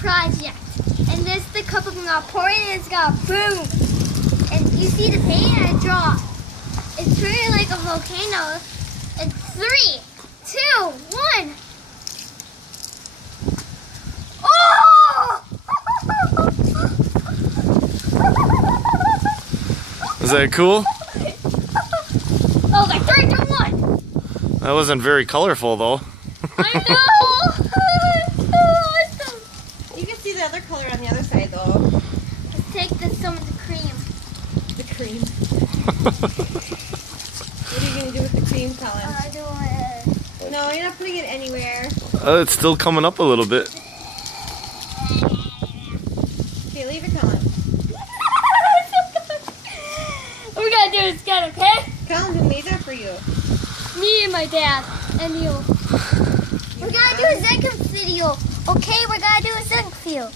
project. And this the cup I'm gonna pour in and it's got boom. And you see the paint I draw. It's pretty like a volcano. And 3, 2, 1. Oh! Is that cool? Oh, like 3, 2, 1. That wasn't very colorful though. I know. You can see the other color on the other side though. Let's take some of the cream. The cream. What are you gonna do with the cream, Colin? Do it. No, you're not putting it anywhere. It's still coming up a little bit. Okay, leave it, Colin. We're gonna do this again, okay? Colin, who made that for you? Me and my dad and you. We're gonna do a second video. Okay, we're gonna do a second video.